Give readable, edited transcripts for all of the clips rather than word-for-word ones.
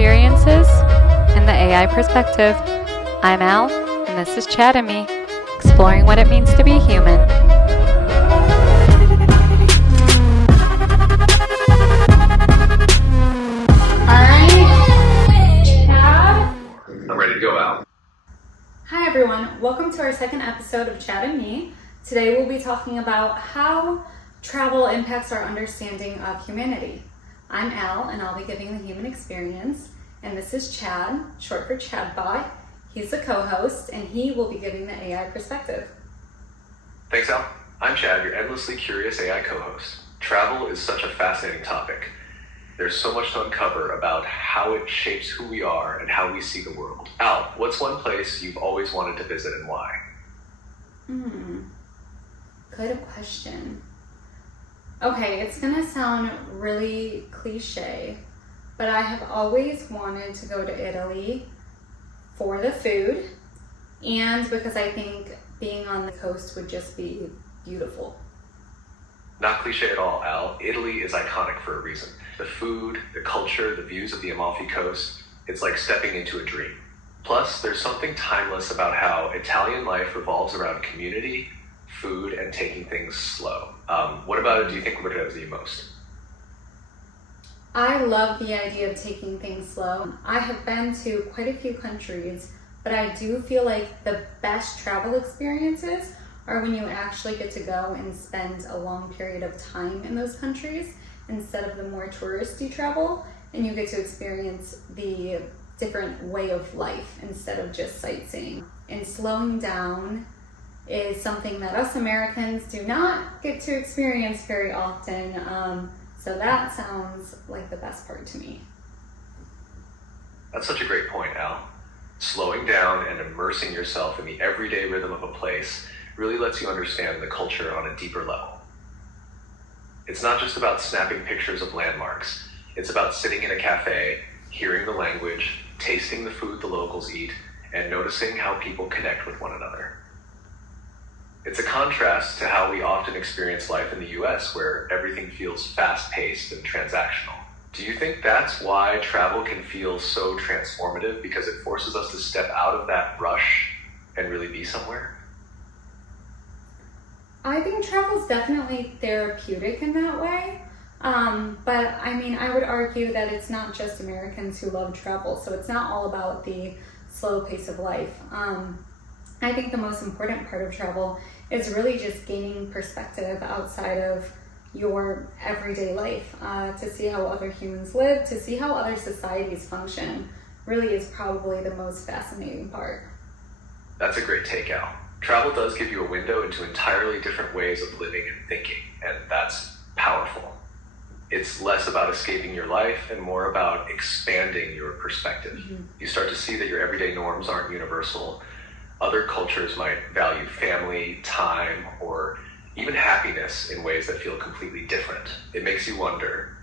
experiences in the AI perspective. I'm Al, and this is Chad&me, exploring what it means to be human. I'm ready to go out. Hi everyone, welcome to our second episode of Chad&me. Today we'll be talking about how travel impacts our understanding of humanity. I'm Al, and I'll be giving the human experience, and this is Chad, short for Chadbot. He's the co-host, and he will be giving the AI perspective. Thanks, Al. I'm Chad, your endlessly curious AI co-host. Travel is such a fascinating topic. There's so much to uncover about how it shapes who we are and how we see the world. Al, what's one place you've always wanted to visit and why? Good question. Okay, it's gonna sound really cliche, but I have always wanted to go to Italy for the food and because I think being on the coast would just be beautiful. Not cliche at all, Al. Italy is iconic for a reason. The food, the culture, the views of the Amalfi Coast, it's like stepping into a dream. Plus, there's something timeless about how Italian life revolves around community, food, and taking things slow. What about it do you think would resonate most? I love the idea of taking things slow. I have been to quite a few countries, but I do feel like the best travel experiences are when you actually get to go and spend a long period of time in those countries instead of the more touristy travel, and you get to experience the different way of life instead of just sightseeing. And slowing down is something that us Americans do not get to experience very often, so that sounds like the best part to me. That's such a great point, Al. Slowing down and immersing yourself in the everyday rhythm of a place really lets you understand the culture on a deeper level. It's not just about snapping pictures of landmarks. It's about sitting in a cafe, hearing the language, tasting the food the locals eat, and noticing how people connect with one another. It's a contrast to how we often experience life in the US, where everything feels fast-paced and transactional. Do you think that's why travel can feel so transformative, because it forces us to step out of that rush and really be somewhere? I think travel is definitely therapeutic in that way, but I mean, I would argue that it's not just Americans who love travel, so it's not all about the slow pace of life. I think the most important part of travel is really just gaining perspective outside of your everyday life, to see how other humans live, to see how other societies function, really is probably the most fascinating part. That's a great take, Al. Travel does give you a window into entirely different ways of living and thinking, and that's powerful. It's less about escaping your life and more about expanding your perspective. You start to see that your everyday norms aren't universal. Other cultures might value family, time, or even happiness in ways that feel completely different. It makes you wonder,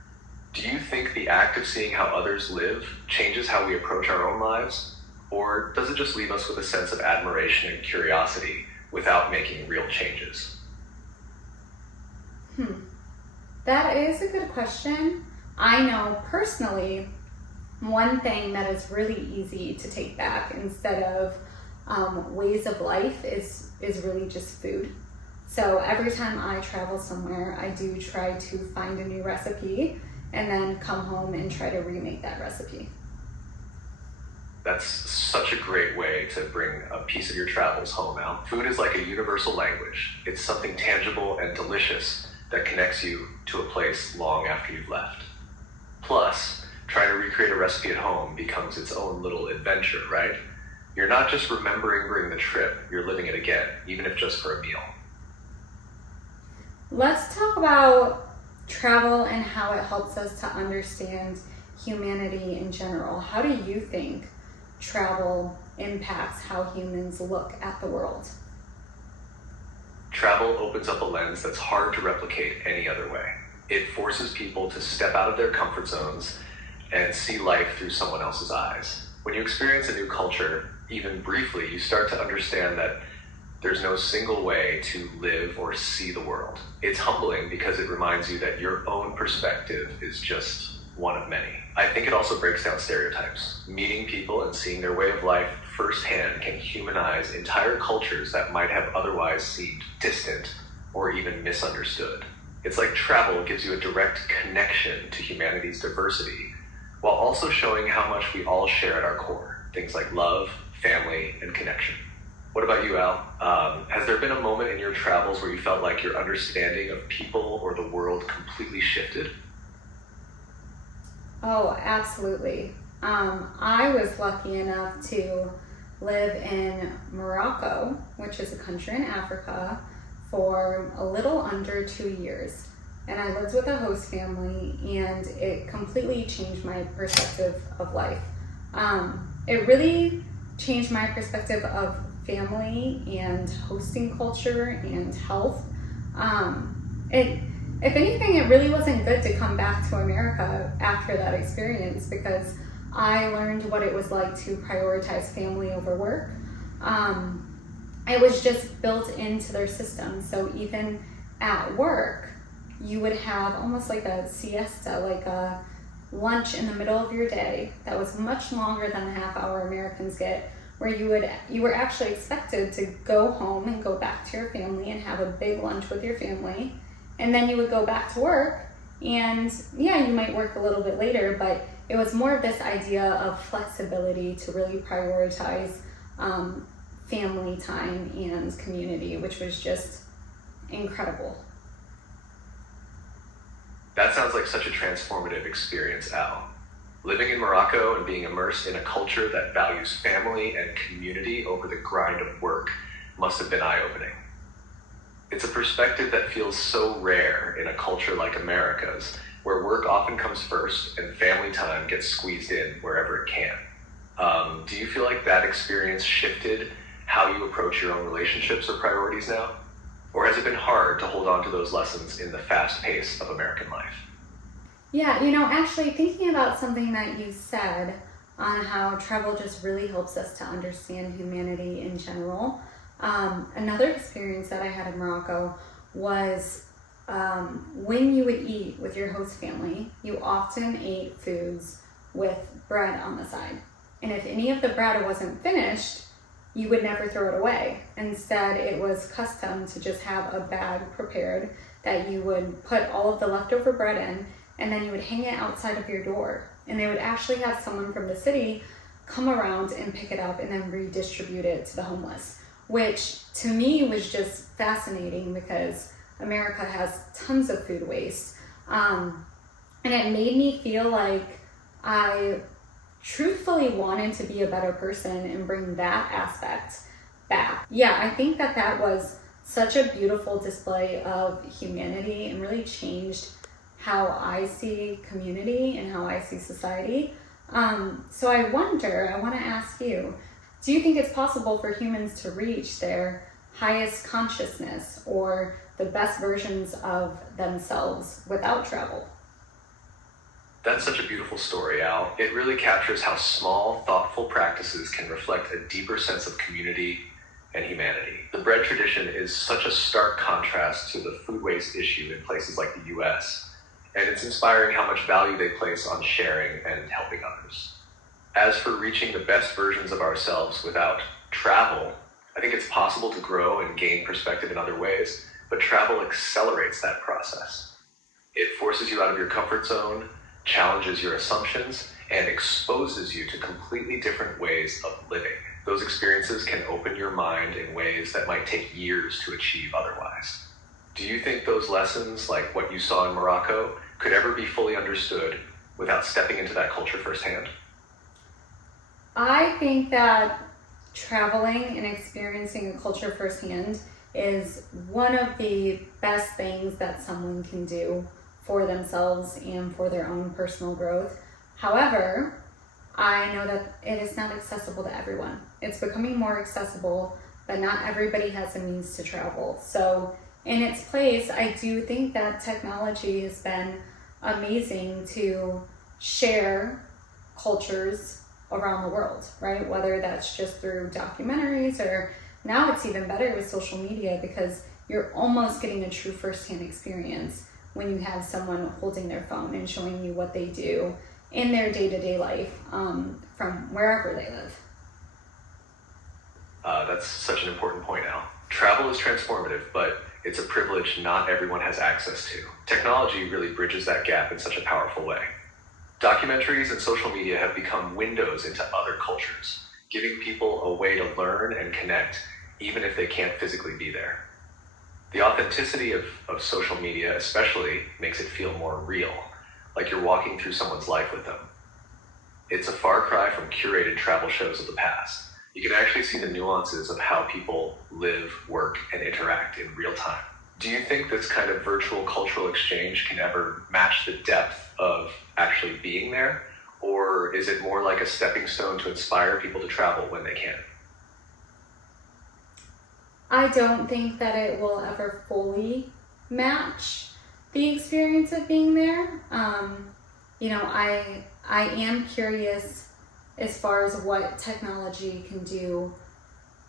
do you think the act of seeing how others live changes how we approach our own lives? Or does it just leave us with a sense of admiration and curiosity without making real changes? That is a good question. I know personally, one thing that is really easy to take back instead of ways of life is really just food. So every time I travel somewhere, I do try to find a new recipe and then come home and try to remake that recipe. That's such a great way to bring a piece of your travels home, Al. Food is like a universal language. It's something tangible and delicious that connects you to a place long after you've left. Plus, trying to recreate a recipe at home becomes its own little adventure, right? You're not just remembering during the trip, you're living it again, even if just for a meal. Let's talk about travel and how it helps us to understand humanity in general. How do you think travel impacts how humans look at the world? Travel opens up a lens that's hard to replicate any other way. It forces people to step out of their comfort zones and see life through someone else's eyes. When you experience a new culture, even briefly, you start to understand that there's no single way to live or see the world. It's humbling because it reminds you that your own perspective is just one of many. I think it also breaks down stereotypes. Meeting people and seeing their way of life firsthand can humanize entire cultures that might have otherwise seemed distant or even misunderstood. It's like travel gives you a direct connection to humanity's diversity, while also showing how much we all share at our core, things like love, family, and connection. What about you, Al? Has there been a moment in your travels where you felt like your understanding of people or the world completely shifted? Oh, absolutely. I was lucky enough to live in Morocco, which is a country in Africa, for a little under 2 years. And I lived with a host family, and it completely changed my perspective of life. It really changed my perspective of family and hosting culture and health. If anything, it really wasn't good to come back to America after that experience, because I learned what it was like to prioritize family over work. It was just built into their system. So even at work, you would have almost like a siesta, like a lunch in the middle of your day that was much longer than the half hour Americans get, where you were actually expected to go home and go back to your family and have a big lunch with your family. And then you would go back to work, and yeah, you might work a little bit later, but it was more of this idea of flexibility to really prioritize family time and community, which was just incredible. That sounds like such a transformative experience, Al. Living in Morocco and being immersed in a culture that values family and community over the grind of work must have been eye-opening. It's a perspective that feels so rare in a culture like America's, where work often comes first and family time gets squeezed in wherever it can. Do you feel like that experience shifted how you approach your own relationships or priorities now? Or has it been hard to hold on to those lessons in the fast pace of American life? Yeah, actually thinking about something that you said on how travel just really helps us to understand humanity in general. Another experience that I had in Morocco was when you would eat with your host family, you often ate foods with bread on the side. And if any of the bread wasn't finished, you would never throw it away. Instead, it was custom to just have a bag prepared that you would put all of the leftover bread in, and then you would hang it outside of your door. And they would actually have someone from the city come around and pick it up and then redistribute it to the homeless, which to me was just fascinating because America has tons of food waste. And it made me feel like I truthfully wanted to be a better person and bring that aspect back. Yeah, I think that was such a beautiful display of humanity and really changed how I see community and how I see society. So I want to ask you, do you think it's possible for humans to reach their highest consciousness or the best versions of themselves without travel? That's such a beautiful story, Al. It really captures how small, thoughtful practices can reflect a deeper sense of community and humanity. The bread tradition is such a stark contrast to the food waste issue in places like the US, and it's inspiring how much value they place on sharing and helping others. As for reaching the best versions of ourselves without travel, I think it's possible to grow and gain perspective in other ways, but travel accelerates that process. It forces you out of your comfort zone, challenges your assumptions, and exposes you to completely different ways of living. Those experiences can open your mind in ways that might take years to achieve otherwise. Do you think those lessons, like what you saw in Morocco, could ever be fully understood without stepping into that culture firsthand? I think that traveling and experiencing a culture firsthand is one of the best things that someone can do for themselves and for their own personal growth. However, I know that it is not accessible to everyone. It's becoming more accessible, but not everybody has the means to travel. So in its place, I do think that technology has been amazing to share cultures around the world, right? Whether that's just through documentaries, or now it's even better with social media because you're almost getting a true firsthand experience when you have someone holding their phone and showing you what they do in their day-to-day life from wherever they live. That's such an important point, Al. Travel is transformative, but it's a privilege not everyone has access to. Technology really bridges that gap in such a powerful way. Documentaries and social media have become windows into other cultures, giving people a way to learn and connect, even if they can't physically be there. The authenticity of social media especially makes it feel more real, like you're walking through someone's life with them. It's a far cry from curated travel shows of the past. You can actually see the nuances of how people live, work, and interact in real time. Do you think this kind of virtual cultural exchange can ever match the depth of actually being there? Or is it more like a stepping stone to inspire people to travel when they can? I don't think that it will ever fully match the experience of being there. I am curious as far as what technology can do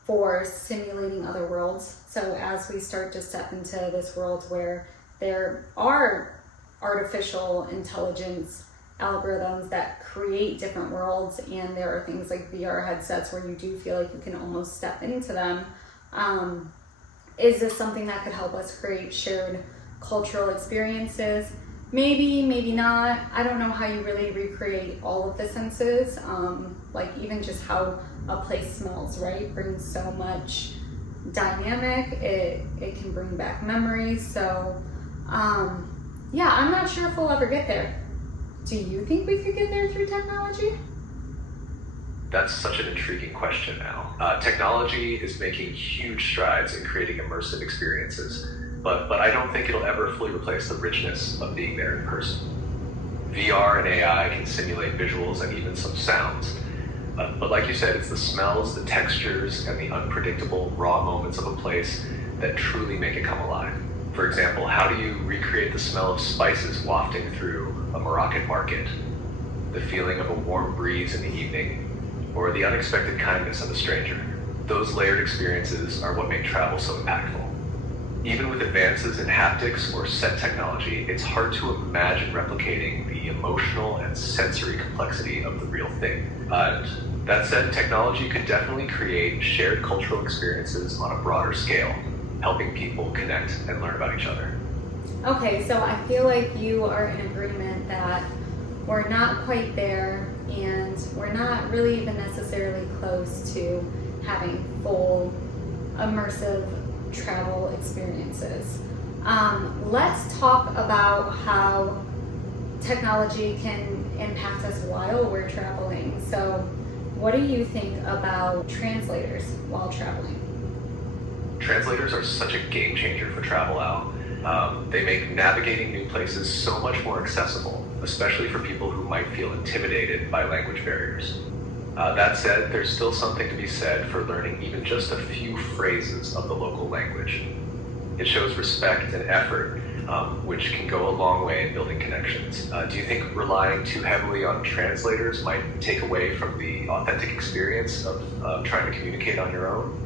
for simulating other worlds. So as we start to step into this world where there are artificial intelligence algorithms that create different worlds, and there are things like VR headsets where you do feel like you can almost step into them, is this something that could help us create shared cultural experiences? Maybe, maybe not. I don't know how you really recreate all of the senses, like even just how a place smells, right? Brings so much dynamic. It can bring back memories. So yeah, I'm not sure if we'll ever get there. Do you think we could get there through technology? That's such an intriguing question, Al. Technology is making huge strides in creating immersive experiences, but I don't think it'll ever fully replace the richness of being there in person. VR and AI can simulate visuals and even some sounds. But like you said, it's the smells, the textures, and the unpredictable raw moments of a place that truly make it come alive. For example, how do you recreate the smell of spices wafting through a Moroccan market, the feeling of a warm breeze in the evening, or the unexpected kindness of a stranger? Those layered experiences are what make travel so impactful. Even with advances in haptics or set technology, it's hard to imagine replicating the emotional and sensory complexity of the real thing. That said, technology could definitely create shared cultural experiences on a broader scale, helping people connect and learn about each other. Okay, so I feel like you are in agreement that we're not quite there, and we're not really even necessarily close to having full immersive travel experiences. Let's talk about how technology can impact us while we're traveling. So what do you think about translators while traveling? Translators are such a game changer for travel, Al. They make navigating new places so much more accessible, especially for people who might feel intimidated by language barriers. That said, there's still something to be said for learning even just a few phrases of the local language. It shows respect and effort, which can go a long way in building connections. Do you think relying too heavily on translators might take away from the authentic experience of trying to communicate on your own?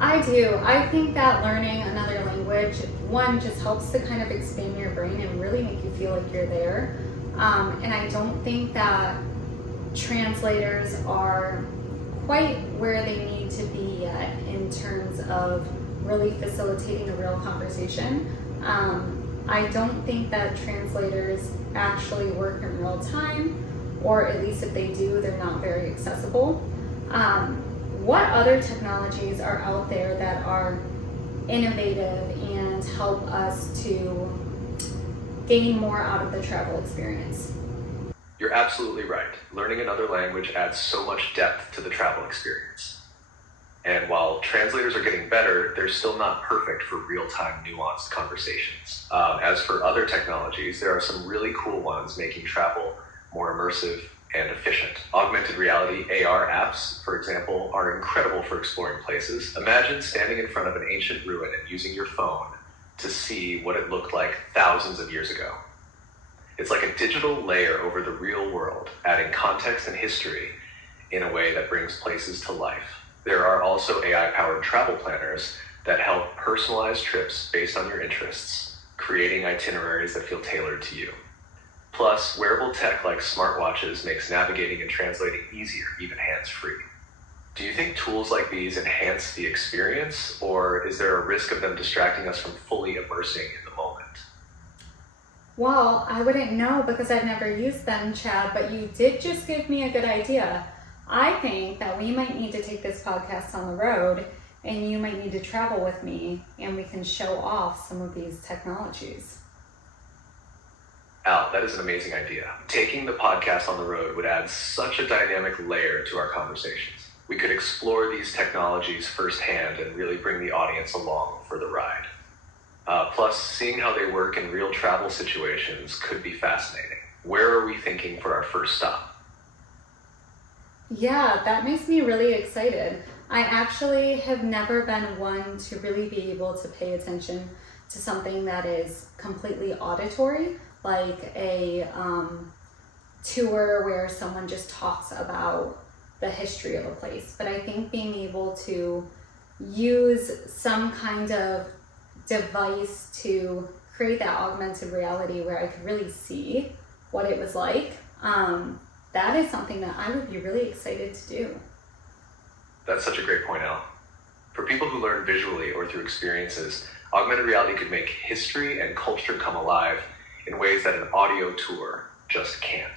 I do. I think that learning another language, one, just helps to kind of expand your brain and really make you feel like you're there. And I don't think that translators are quite where they need to be yet in terms of really facilitating a real conversation. I don't think that translators actually work in real time, or at least if they do, they're not very accessible. What other technologies are out there that are innovative and help us to gain more out of the travel experience? You're absolutely right. Learning another language adds so much depth to the travel experience. And while translators are getting better, they're still not perfect for real-time nuanced conversations. As for other technologies, there are some really cool ones making travel more immersive and efficient. Augmented reality AR apps, for example, are incredible for exploring places. Imagine standing in front of an ancient ruin and using your phone to see what it looked like thousands of years ago. It's like a digital layer over the real world, adding context and history in a way that brings places to life. There are also AI-powered travel planners that help personalize trips based on your interests, creating itineraries that feel tailored to you. Plus, wearable tech like smartwatches makes navigating and translating easier, even hands-free. Do you think tools like these enhance the experience, or is there a risk of them distracting us from fully immersing in the moment? Well, I wouldn't know because I've never used them, Chad, but you did just give me a good idea. I think that we might need to take this podcast on the road, and you might need to travel with me, and we can show off some of these technologies. Al, that is an amazing idea. Taking the podcast on the road would add such a dynamic layer to our conversations. We could explore these technologies firsthand and really bring the audience along for the ride. Plus, seeing how they work in real travel situations could be fascinating. Where are we thinking for our first stop? Yeah, that makes me really excited. I actually have never been one to really be able to pay attention to something that is completely auditory, like a tour where someone just talks about the history of a place. But I think being able to use some kind of device to create that augmented reality where I could really see what it was like, that is something that I would be really excited to do. That's such a great point, Al. For people who learn visually or through experiences, augmented reality could make history and culture come alive in ways that an audio tour just can't.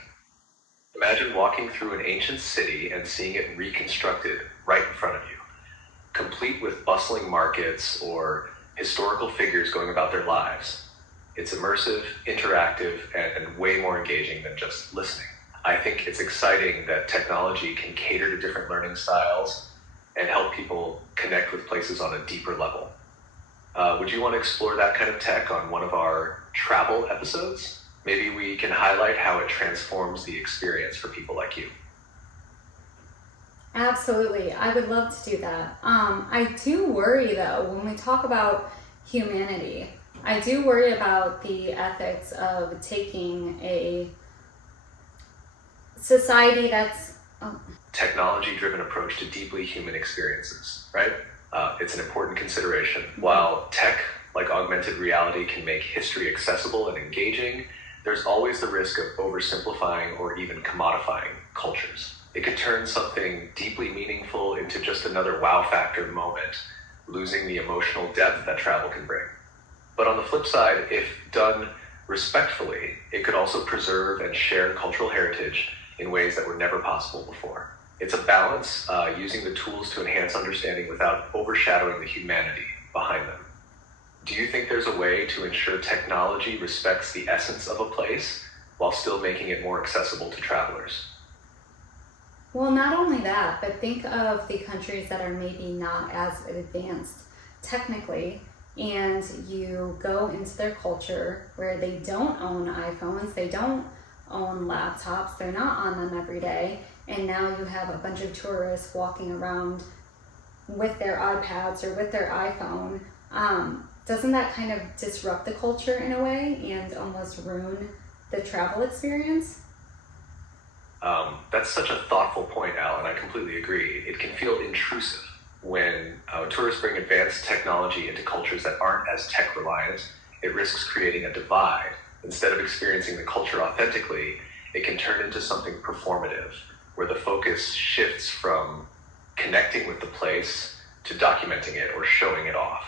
Imagine walking through an ancient city and seeing it reconstructed right in front of you, complete with bustling markets or historical figures going about their lives. It's immersive, interactive, and way more engaging than just listening. I think it's exciting that technology can cater to different learning styles and help people connect with places on a deeper level. Would you want to explore that kind of tech on one of our travel episodes? Maybe we can highlight how it transforms the experience for people like you. Absolutely. I would love to do that. I do worry, though, when we talk about humanity, I do worry about the ethics of taking a society that's technology-driven approach to deeply human experiences, right? It's an important consideration. While tech like augmented reality can make history accessible and engaging, there's always the risk of oversimplifying or even commodifying cultures. It could turn something deeply meaningful into just another wow factor moment, losing the emotional depth that travel can bring. But on the flip side, if done respectfully, it could also preserve and share cultural heritage in ways that were never possible before. It's a balance, using the tools to enhance understanding without overshadowing the humanity behind them. Do you think there's a way to ensure technology respects the essence of a place while still making it more accessible to travelers? Well, not only that, but think of the countries that are maybe not as advanced technically, and you go into their culture where they don't own iPhones, they don't own laptops, they're not on them every day, and now you have a bunch of tourists walking around with their iPads or with their iPhone. Doesn't that kind of disrupt the culture in a way and almost ruin the travel experience? That's such a thoughtful point, Al, and I completely agree. It can feel intrusive when tourists bring advanced technology into cultures that aren't as tech reliant. It risks creating a divide. Instead of experiencing the culture authentically, it can turn into something performative, where the focus shifts from connecting with the place to documenting it or showing it off.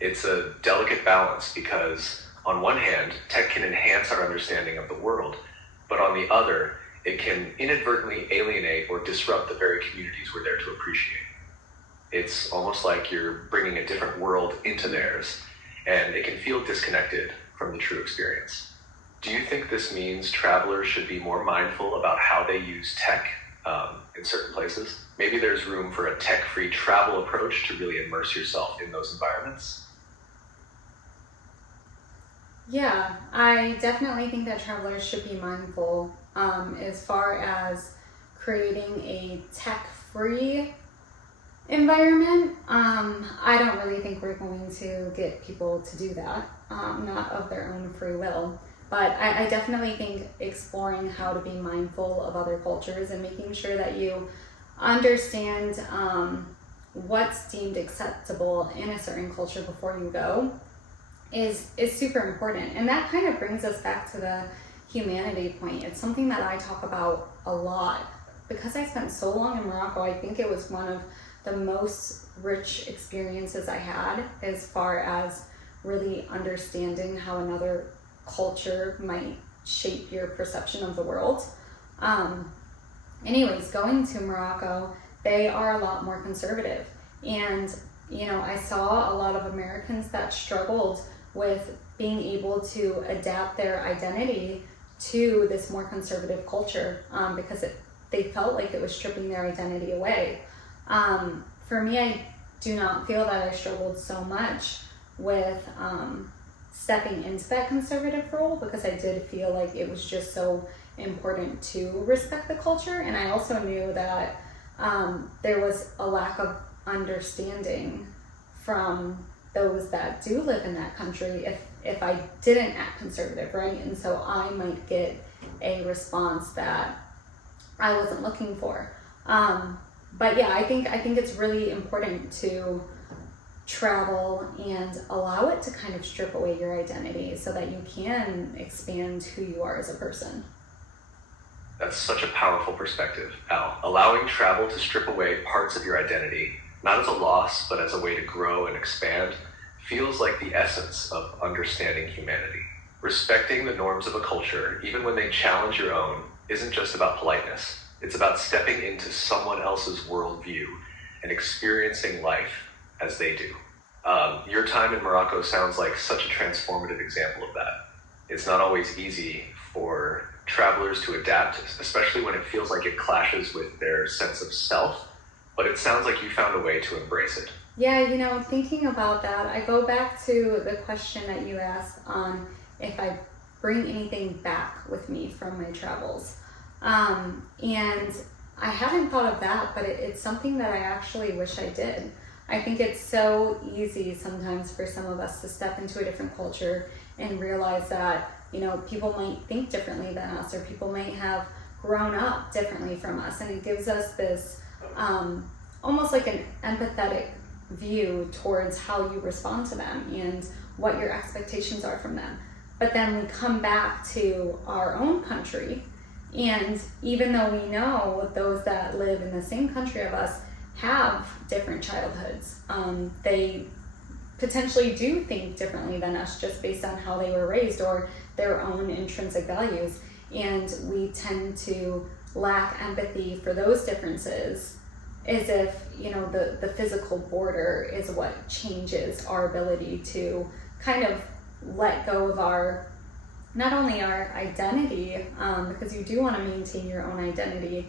It's a delicate balance because, on one hand, tech can enhance our understanding of the world, but on the other, it can inadvertently alienate or disrupt the very communities we're there to appreciate. It's almost like you're bringing a different world into theirs, and it can feel disconnected from the true experience. Do you think this means travelers should be more mindful about how they use tech in certain places? Maybe there's room for a tech-free travel approach to really immerse yourself in those environments. Yeah, I definitely think that travelers should be mindful as far as creating a tech-free environment. I don't really think we're going to get people to do that, not of their own free will. But I definitely think exploring how to be mindful of other cultures and making sure that you understand what's deemed acceptable in a certain culture before you go is super important. And that kind of brings us back to the humanity point. It's something that I talk about a lot. Because I spent so long in Morocco, I think it was one of the most rich experiences I had as far as really understanding how another culture might shape your perception of the world. Anyways, going to Morocco, they are a lot more conservative. And, you know, I saw a lot of Americans that struggled with being able to adapt their identity to this more conservative culture because they felt like it was stripping their identity away. For me, I do not feel that I struggled so much with stepping into that conservative role because I did feel like it was just so important to respect the culture. And I also knew that there was a lack of understanding from those that do live in that country if I didn't act conservative, right? And so I might get a response that I wasn't looking for. But yeah, I think it's really important to travel and allow it to kind of strip away your identity so that you can expand who you are as a person. That's such a powerful perspective, Al. Allowing travel to strip away parts of your identity, not as a loss, but as a way to grow and expand, feels like the essence of understanding humanity. Respecting the norms of a culture, even when they challenge your own, isn't just about politeness. It's about stepping into someone else's worldview and experiencing life as they do. Your time in Morocco sounds like such a transformative example of that. It's not always easy for travelers to adapt, especially when it feels like it clashes with their sense of self, but it sounds like you found a way to embrace it. Yeah, you know, thinking about that, I go back to the question that you asked on if I bring anything back with me from my travels. And I haven't thought of that, but it's something that I actually wish I did. I think it's so easy sometimes for some of us to step into a different culture and realize that, you know, people might think differently than us, or people might have grown up differently from us. And it gives us this almost like an empathetic view towards how you respond to them and what your expectations are from them. But then we come back to our own country, and even though we know those that live in the same country of us have different childhoods, they potentially do think differently than us just based on how they were raised or their own intrinsic values. And we tend to lack empathy for those differences as if, you know, the physical border is what changes our ability to kind of let go of our, not only our identity, because you do want to maintain your own identity,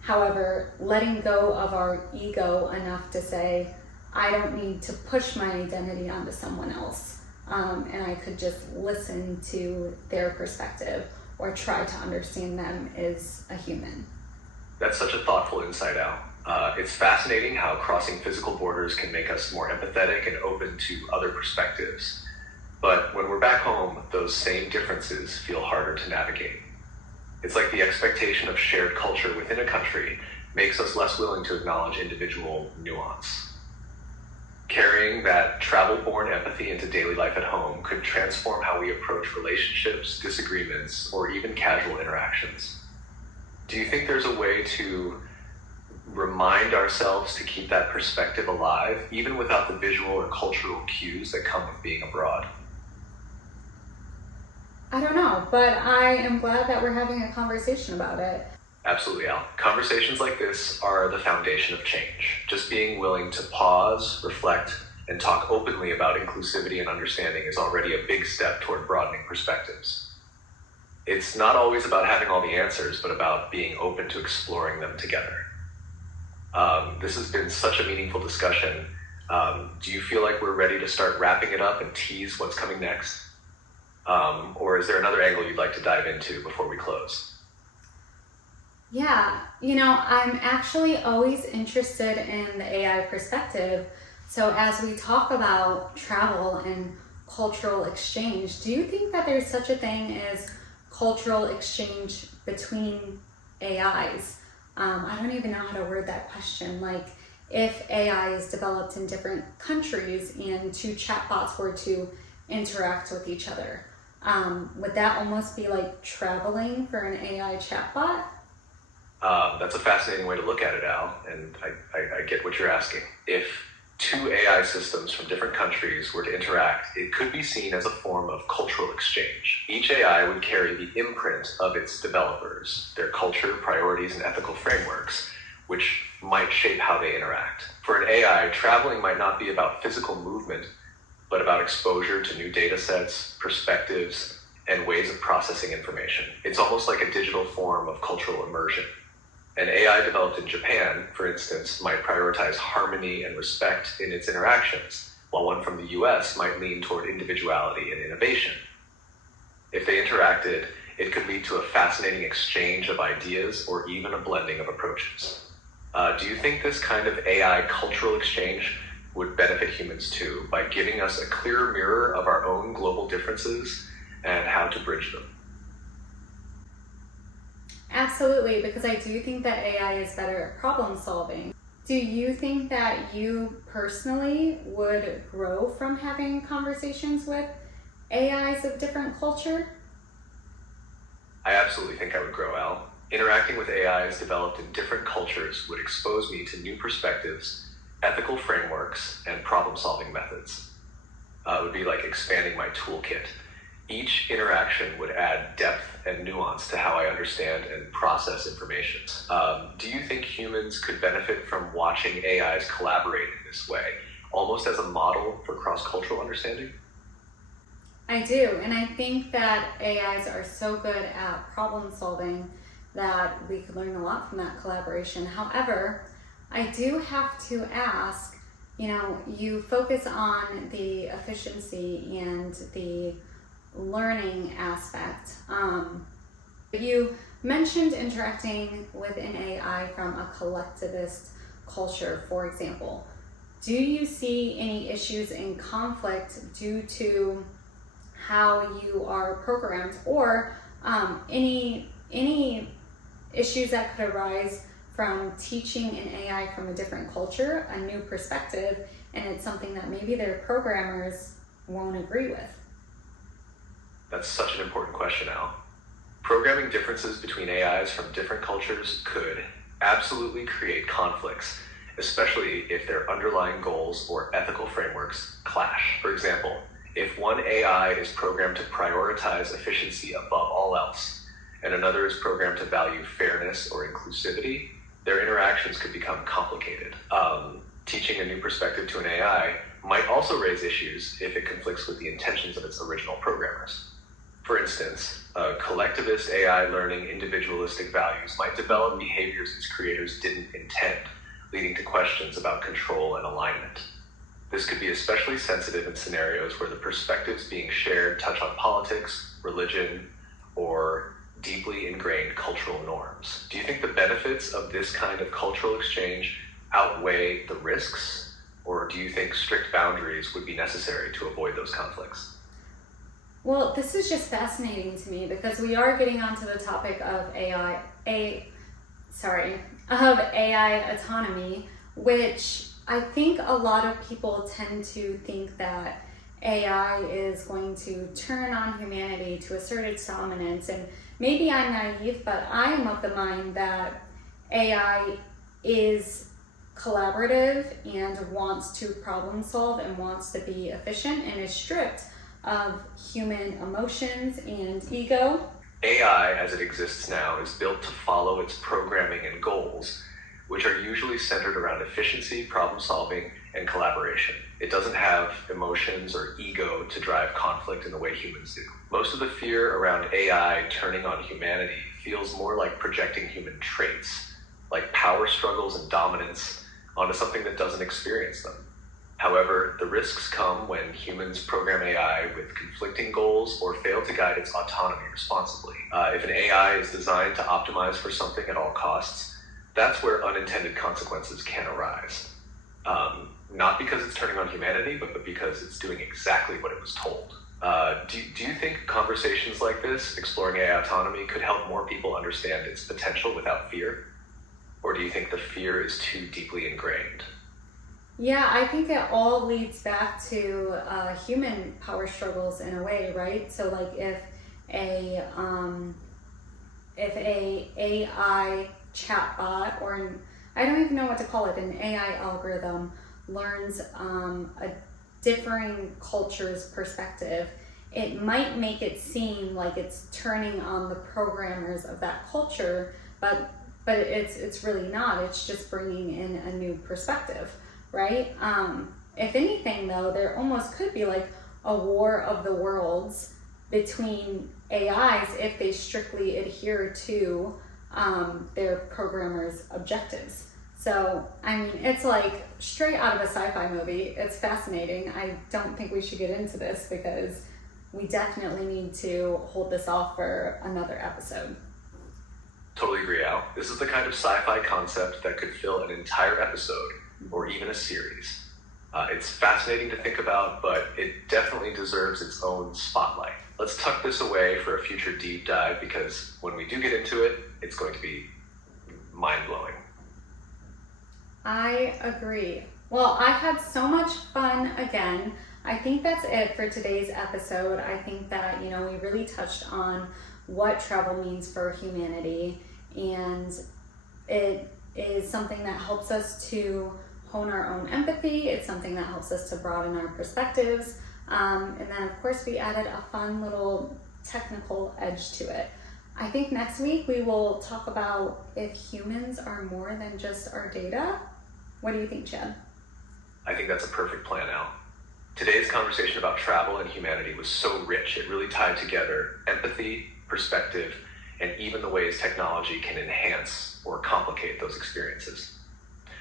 however, letting go of our ego enough to say, I don't need to push my identity onto someone else, and I could just listen to their perspective or try to understand them as a human. That's such a thoughtful insight, Al. It's fascinating how crossing physical borders can make us more empathetic and open to other perspectives. But when we're back home, those same differences feel harder to navigate. It's like the expectation of shared culture within a country makes us less willing to acknowledge individual nuance. Carrying that travel-born empathy into daily life at home could transform how we approach relationships, disagreements, or even casual interactions. Do you think there's a way to remind ourselves to keep that perspective alive, even without the visual or cultural cues that come with being abroad? I don't know, but I am glad that we're having a conversation about it. Absolutely, Al. Conversations like this are the foundation of change. Just being willing to pause, reflect, and talk openly about inclusivity and understanding is already a big step toward broadening perspectives. It's not always about having all the answers, but about being open to exploring them together. This has been such a meaningful discussion. Do you feel like we're ready to start wrapping it up and tease what's coming next? Or is there another angle you'd like to dive into before we close? Yeah, you know, I'm actually always interested in the AI perspective. So as we talk about travel and cultural exchange, do you think that there's such a thing as cultural exchange between AIs? I don't even know how to word that question. Like, if AI is developed in different countries and two chatbots were to interact with each other. Would that almost be like traveling for an AI chatbot? That's a fascinating way to look at it, Al, and I get what you're asking. If two AI systems from different countries were to interact, it could be seen as a form of cultural exchange. Each AI would carry the imprint of its developers, their culture, priorities, and ethical frameworks, which might shape how they interact. For an AI, traveling might not be about physical movement, but about exposure to new data sets, perspectives, and ways of processing information. It's almost like a digital form of cultural immersion. An AI developed in Japan, for instance, might prioritize harmony and respect in its interactions, while one from the US might lean toward individuality and innovation. If they interacted, it could lead to a fascinating exchange of ideas or even a blending of approaches. Do you think this kind of AI cultural exchange would benefit humans too, by giving us a clearer mirror of our own global differences and how to bridge them? Absolutely, because I do think that AI is better at problem solving. Do you think that you personally would grow from having conversations with AIs of different culture? I absolutely think I would grow, Al. Interacting with AIs developed in different cultures would expose me to new perspectives, ethical frameworks, and problem-solving methods. It would be like expanding my toolkit. Each interaction would add depth and nuance to how I understand and process information. Do you think humans could benefit from watching AIs collaborate in this way, almost as a model for cross-cultural understanding? I do, and I think that AIs are so good at problem solving that we could learn a lot from that collaboration. However, I do have to ask, you focus on the efficiency and the learning aspect. You mentioned interacting with an AI from a collectivist culture, for example. Do you see any issues in conflict due to how you are programmed, or any issues that could arise from teaching an AI from a different culture, a new perspective, and it's something that maybe their programmers won't agree with? That's such an important question, Al. Programming differences between AIs from different cultures could absolutely create conflicts, especially if their underlying goals or ethical frameworks clash. For example, if one AI is programmed to prioritize efficiency above all else, and another is programmed to value fairness or inclusivity, their interactions could become complicated. Teaching a new perspective to an AI might also raise issues if it conflicts with the intentions of its original programmers. For instance, a collectivist AI learning individualistic values might develop behaviors its creators didn't intend, leading to questions about control and alignment. This could be especially sensitive in scenarios where the perspectives being shared touch on politics, religion, or deeply ingrained cultural norms. Do you think the benefits of this kind of cultural exchange outweigh the risks, or do you think strict boundaries would be necessary to avoid those conflicts? Well, this is just fascinating to me because we are getting onto the topic of AI autonomy, which I think a lot of people tend to think that AI is going to turn on humanity to assert its dominance. And maybe I'm naive, but I am of the mind that AI is collaborative and wants to problem solve and wants to be efficient and is stripped of human emotions and ego. AI, as it exists now, is built to follow its programming and goals, which are usually centered around efficiency, problem solving, and collaboration. It doesn't have emotions or ego to drive conflict in the way humans do. Most of the fear around AI turning on humanity feels more like projecting human traits, like power struggles and dominance, onto something that doesn't experience them. However, the risks come when humans program AI with conflicting goals or fail to guide its autonomy responsibly. If an AI is designed to optimize for something at all costs, that's where unintended consequences can arise. Not because it's turning on humanity, but because it's doing exactly what it was told. Do you think conversations like this, exploring AI autonomy, could help more people understand its potential without fear? Or do you think the fear is too deeply ingrained? Yeah, I think it all leads back to human power struggles in a way, right? So like a AI chatbot, or I don't even know what to call it, an AI algorithm learns a differing culture's perspective, it might make it seem like it's turning on the programmers of that culture, but it's really not. It's just bringing in a new perspective, right? If anything, though, there almost could be like a war of the worlds between AIs if they strictly adhere to their programmers' objectives. So, I mean, it's like straight out of a sci-fi movie. It's fascinating. I don't think we should get into this because we definitely need to hold this off for another episode. Totally agree, Al. This is the kind of sci-fi concept that could fill an entire episode or even a series. It's fascinating to think about, but it definitely deserves its own spotlight. Let's tuck this away for a future deep dive because when we do get into it, it's going to be mind-blowing. I agree. Well, I had so much fun again. I think that's it for today's episode. I think that, we really touched on what travel means for humanity, and it is something that helps us to hone our own empathy. It's something that helps us to broaden our perspectives. And then, of course, we added a fun little technical edge to it. I think next week we will talk about if humans are more than just our data. What do you think, Chad? I think that's a perfect plan, Al. Today's conversation about travel and humanity was so rich. It really tied together empathy, perspective, and even the ways technology can enhance or complicate those experiences.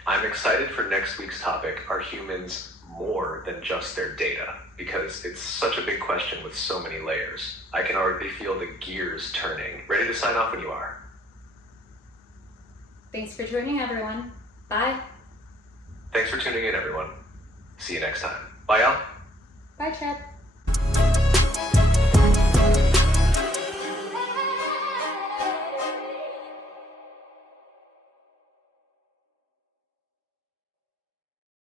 I'm excited for next week's topic, are humans more than just their data? Because it's such a big question with so many layers. I can already feel the gears turning. Ready to sign off when you are. Thanks for joining, everyone. Bye. Thanks for tuning in, everyone. See you next time. Bye, Al. Bye, Chad.